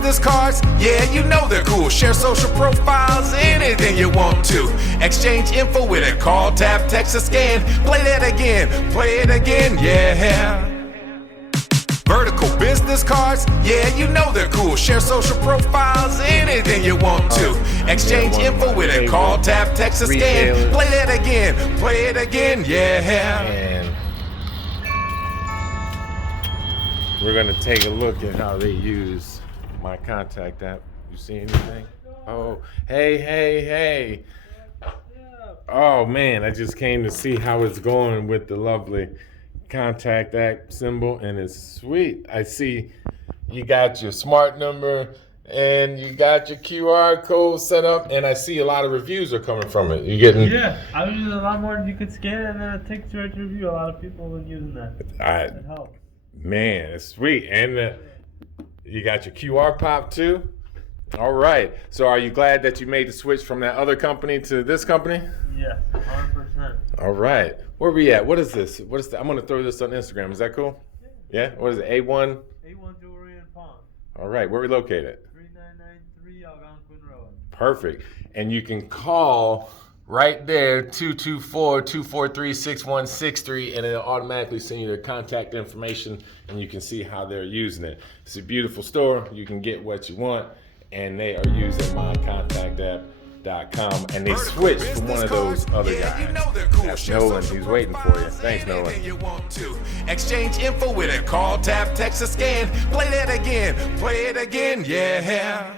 business cards, yeah, you know they're cool. Share social profiles, anything you want to. Exchange info with it. Call, tap, text, or scan. Play that again, play it again, yeah. Vertical business cards, yeah, you know they're cool. Share social profiles, anything you want to. Exchange info with it. Call, tap, text, or scan. Play that again, play it again, yeah. And we're gonna take a look at how they use my contact app. You see anything? Oh, hey. Oh man, I just came to see how it's going with the lovely contact app symbol, and it's sweet. I see you got your smart number and you got your QR code set up, and I see a lot of reviews are coming from it. You getting? Yeah, I was using a lot more. You could scan it and then it takes you right to review. A lot of people have been using that. It helps. Man, it's sweet. And you got your QR pop too? All right. So are you glad that you made the switch from that other company to this company? Yeah, 100%. All right. Where we at? What is this? I'm going to throw this on Instagram. Is that cool? Yeah? What is it? A1? A1 Jewelry and Pawn. All right. Where are we located? 3993 Algonquin Road. Perfect. And you can call right there, 224-243-6163, and it'll automatically send you their contact information, and you can see how they're using it. It's a beautiful store. You can get what you want, and they are using mycontactapp.com, and they switched from one of those other guys. That's Nolan. He's waiting for you. Thanks, Nolan. Exchange info with it. Call, tap, text, or scan. Play that again, play it again, yeah.